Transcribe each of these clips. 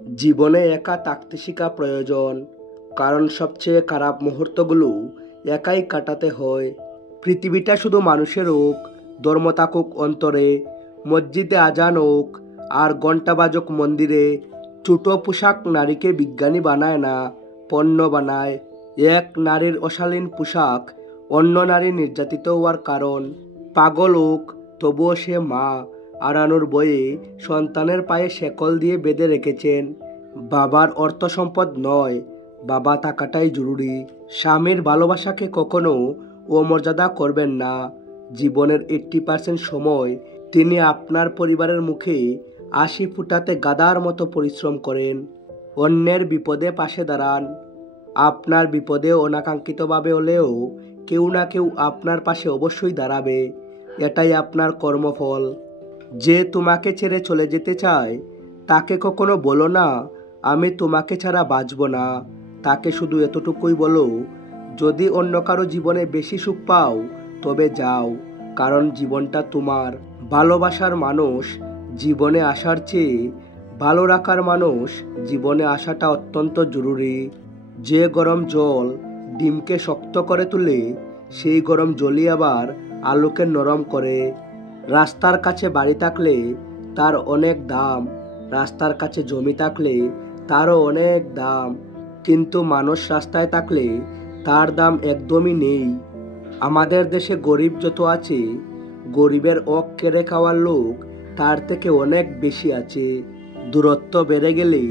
জীবনে একা থাকতে শেখা প্রয়োজন, কারণ সবচেয়ে খারাপ মুহূর্তগুলো একাই কাটাতে হয়। পৃথিবীটা শুধু মানুষের হোক, ধর্ম থাকুক অন্তরে, মসজিদে আজান হোক আর ঘণ্টা বাজক মন্দিরে, ছোট পোশাক নারীকে বিজ্ঞানী বানায় না, পণ্য বানায়। এক নারীর অশালীন পোশাক অন্য নারী নির্যাতিত হওয়ার কারণ। পাগল হোক, তবুও সে মা হারানোর ভয়ে সন্তানের পায়ে শেকল দিয়ে বেঁধে রেখেছেন। বাবার অর্থ সম্পদ নয়, বাবা থাকাটাই জরুরি। স্বামীর ভালোবাসাকে কখনো অমর্যাদা করবেন না। জীবনের 80% সময় তিনি আপনার পরিবারের মুখে হাসি ফুটাতে গাধার মতো পরিশ্রম করেন। অন্যের বিপদে পাশে দাঁড়ান। আপনার বিপদে অনাকাঙ্ক্ষিতভাবে হলেও কেউ না কেউ আপনার পাশে অবশ্যই দাঁড়াবে। এটাই আপনার কর্মফল। যে তোমাকে ছেড়ে চলে যেতে চায় তাকে কখনো বলো না, আমি তোমাকে ছাড়া বাঁচব না। তাকে শুধু এতটুকুই বলো, যদি অন্য কারো জীবনে বেশি সুখ পাও তবে যাও, কারণ জীবনটা তোমার। ভালোবাসার মানুষ জীবনে আসার চেয়ে ভালো রাখার মানুষ জীবনে আসাটা অত্যন্ত জরুরি। যে গরম জল ডিমকে শক্ত করে তুলে, সেই গরম জলই আবার আলুকে নরম করে। রাস্তার কাছে বাড়ি থাকলে তার অনেক দাম, রাস্তার কাছে জমি থাকলে তারও অনেক দাম, কিন্তু মানুষ রাস্তায় থাকলে তার দাম একদমই নেই। আমাদের দেশে গরিব যত আছে, গরিবের হক কেড়ে খাওয়ার লোক তার থেকে অনেক বেশি আছে। দূরত্ব বেড়ে গেলে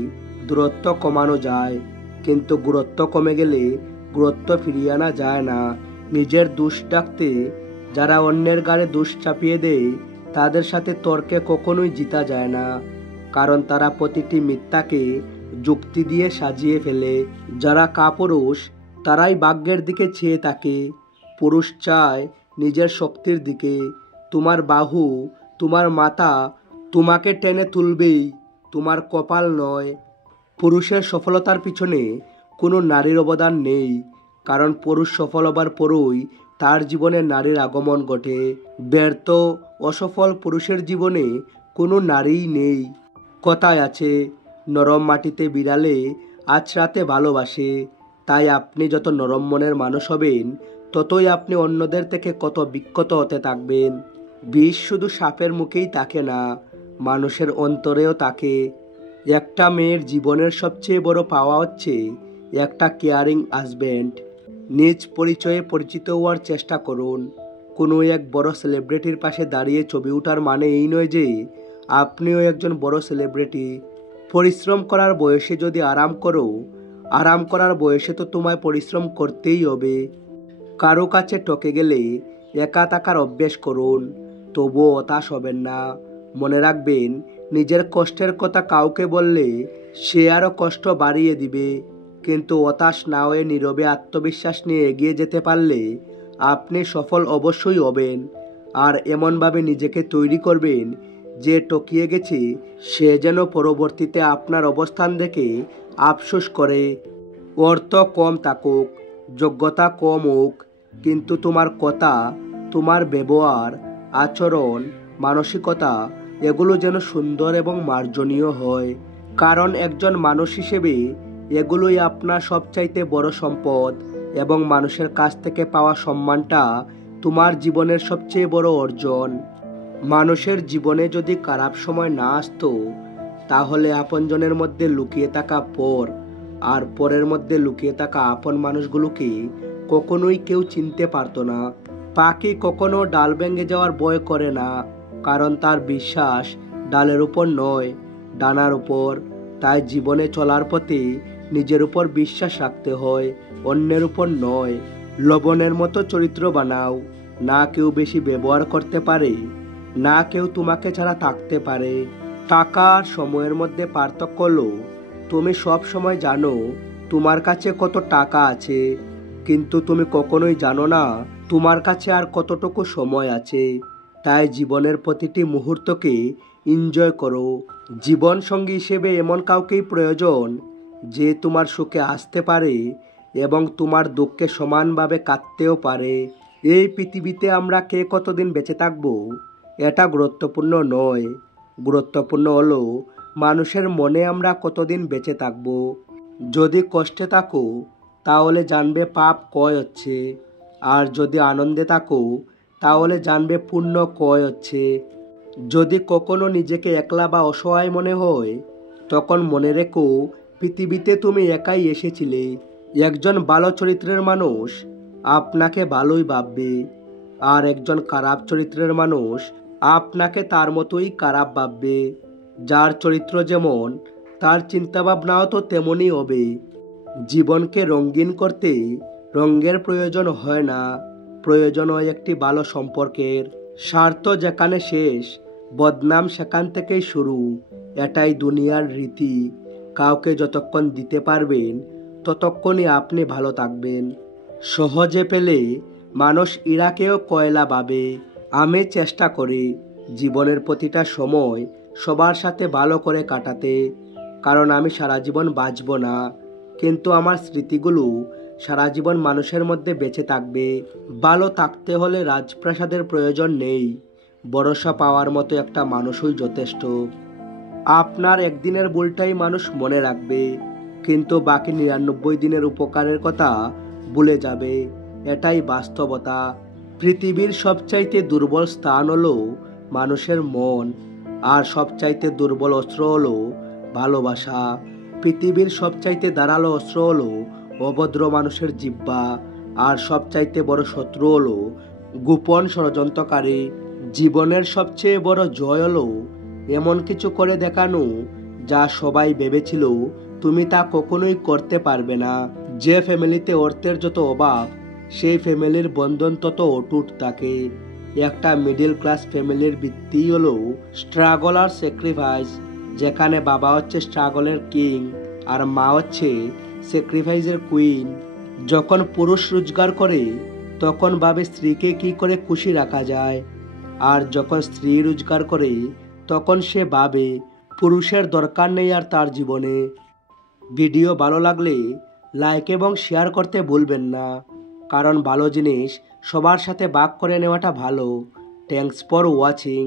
দূরত্ব কমানো যায়, কিন্তু গুরুত্ব কমে গেলে গুরুত্ব ফিরিয়ে আনা যায় না। নিজের দোষ ঢাকতে যারা অন্যের ঘাড়ে দোষ চাপিয়ে দেয়, তাদের সাথে তর্কে কখনোই জিতা যায় না, কারণ তারা প্রতিটি মিথ্যাকে যুক্তি দিয়ে সাজিয়ে ফেলে। যারা কাপুরুষ তারাই ভাগ্যের দিকে চেয়ে থাকে। পুরুষ চায় নিজের শক্তির দিকে। তোমার বাহু, তোমার মাথা তোমাকে টেনে তুলবেই, তোমার কপাল নয়। পুরুষের সফলতার পিছনে কোনো নারীর অবদান নেই, কারণ পুরুষ সফল হবার পরই তার জীবনে নারীর আগমন ঘটে। ব্যর্থ, অসফল পুরুষের জীবনে কোনো নারীই নেই। কথায় আছে, নরম মাটিতে বিড়ালে আছড়াতে ভালোবাসে। তাই আপনি যত নরম মনের মানুষ হবেন, ততই আপনি অন্যদের থেকে কত বিক্ষত হতে থাকবেন। বিষ শুধু সাপের মুখেই থাকে না, মানুষের অন্তরেও থাকে। একটা মেয়ের জীবনের সবচেয়ে বড় পাওয়া হচ্ছে একটা কেয়ারিং হাজব্যান্ড। নিজ পরিচয়ে পরিচিত হওয়ার চেষ্টা করুন। কোনো এক বড় সেলিব্রিটির পাশে দাঁড়িয়ে ছবি ওঠার মানে এই নয় যে আপনিও একজন বড় সেলিব্রিটি। পরিশ্রম করার বয়সে যদি আরাম করো, আরাম করার বয়সে তো তোমায় পরিশ্রম করতেই হবে। কারো কাছে টকে গেলে একা থাকার অভ্যেস করুন, তবুও হতাশ হবেন না। মনে রাখবেন, নিজের কষ্টের কথা কাউকে বললে সে আরও কষ্ট বাড়িয়ে দিবে, কিন্তু হতাশ না হয়ে নীরবে আত্মবিশ্বাস নিয়ে এগিয়ে যেতে পারলে আপনি সফল অবশ্যই হবেন। আর এমনভাবে নিজেকে তৈরি করবেন যে টকিয়ে গেছে সে যেন পরবর্তীতে আপনার অবস্থান দেখে আফসোস করে। অর্থ কম থাকুক, যোগ্যতা কম হোক, কিন্তু তোমার কথা, তোমার ব্যবহার, আচরণ, মানসিকতা এগুলো যেন সুন্দর এবং মার্জনীয় হয়, কারণ একজন মানুষ হিসেবে এগুলোই আপনার সবচাইতে বড় সম্পদ। এবং মানুষের কাছ থেকে পাওয়া সম্মানটা তোমার জীবনের সবচেয়ে বড় অর্জন। মানুষের জীবনে যদি খারাপ সময় না আসতো, তাহলে আপনজনের মধ্যে লুকিয়ে থাকা পর আর পরের মধ্যে লুকিয়ে থাকা আপন মানুষগুলোকে কখনোই কেউ চিনতে পারতো না। পাখি কখনো ডাল ভেঙে যাওয়ার ভয় করে না, কারণ তার বিশ্বাস ডালের উপর নয়, ডানার উপর। তাই জীবনে চলার পথে নিজের উপর বিশ্বাস রাখতে হয়, অন্যের উপর নয়। লবণের মতো চরিত্র বানাও, না কেউ বেশি ব্যবহার করতে পারে, না কেউ তোমাকে ছাড়া থাকতে পারে। টাকা আর সময়ের মধ্যে পার্থক্য হলো, তুমি সব সময় জানো তোমার কাছে কত টাকা আছে, কিন্তু তুমি কখনোই জানো না তোমার কাছে আর কতটুকু সময় আছে। তাই জীবনের প্রতিটি মুহূর্তকে এনজয় করো। জীবন সঙ্গী হিসেবে এমন কাউকেই প্রয়োজন যে তোমার সুখে আসতে পারে এবং তোমার দুঃখে সমানভাবে কাঁদতেও পারে। এই পৃথিবীতে আমরা কে কতদিন বেঁচে থাকবো এটা গুরুত্বপূর্ণ নয়, গুরুত্বপূর্ণ হলো মানুষের মনে আমরা কতদিন বেঁচে থাকব। যদি কষ্টে থাকো তাহলে জানবে পাপ ক্ষয় হচ্ছে, আর যদি আনন্দে থাকো তাহলে জানবে পুণ্য ক্ষয় হচ্ছে। যদি কখনো নিজেকে একলা বা অসহায় মনে হয় তখন মনে রেখো পৃথিবীতে তুমি একাই এসেছিলে। একজন ভালো চরিত্রের মানুষ আপনাকে ভালোই ভাববে, আর একজন খারাপ চরিত্রের মানুষ আপনাকে তার মতোই খারাপ ভাববে। যার চরিত্র যেমন তার চিন্তাভাবনাও তো তেমনই হবে। জীবনকে রঙিন করতে রঙের প্রয়োজন হয় না, প্রয়োজন হয় একটি ভালো সম্পর্কের। স্বার্থ যেখানে শেষ, বদনাম সেখান থেকেই শুরু। এটাই দুনিয়ার রীতি। কাউকে যতক্ষণ দিতে পারবেন ততক্ষণই আপনি ভালো থাকবেন। সহজে পেলে মানুষ ইরাকেও কয়লা ভাবে। আমি চেষ্টা করি জীবনের প্রতিটা সময় সবার সাথে ভালো করে কাটাতে, কারণ আমি সারা জীবন বাঁচব না, কিন্তু আমার স্মৃতিগুলো সারা জীবন মানুষের মধ্যে বেঁচে থাকবে। ভালো থাকতে হলে রাজপ্রাসাদের প্রয়োজন নেই, ভরসা পাওয়ার মতো একটা মানুষই যথেষ্ট। আপনার একদিনের ভুলটাই মানুষ মনে রাখবে, কিন্তু বাকি 99 দিনের উপকারের কথা ভুলে যাবে। এটাই বাস্তবতা। পৃথিবীর সবচাইতে দুর্বল স্থান হলো মানুষের মন, আর সবচাইতে দুর্বল অস্ত্র হলো ভালোবাসা। পৃথিবীর সবচাইতে ধারালো অস্ত্র হলো অভদ্র মানুষের জিহ্বা, আর সবচাইতে বড় শত্রু হলো গোপন ষড়যন্ত্রকারী। জীবনের সবচেয়ে বড় জয় হলো এমন কিছু করে দেখানো যা সবাই ভেবেছিল তুমি তা কখনোই করতে পারবে না। যে ফ্যামিলিতে অর্থের যত অভাব সেই ফ্যামিলির বন্ধন তত অটুট থাকে। একটা মিডল ক্লাস ফ্যামিলির ভিত্তি হলো স্ট্রাগল আর স্যাক্রিফাইস, যেখানে বাবা হচ্ছে স্ট্রাগলের কিং আর মা হচ্ছে স্যাক্রিফাইসের কুইন। যখন পুরুষ রোজগার করে তখন ভাবে স্ত্রীকে কি করে খুশি রাখা যায়, আর যখন স্ত্রী রোজগার করে তখন সে ভাবে পুরুষের দরকার নেই আর তার জীবনে। ভিডিও ভালো লাগলে লাইক এবং শেয়ার করতে ভুলবেন না, কারণ ভালো জিনিস সবার সাথে ভাগ করে নেওয়াটা ভালো। Thanks for watching.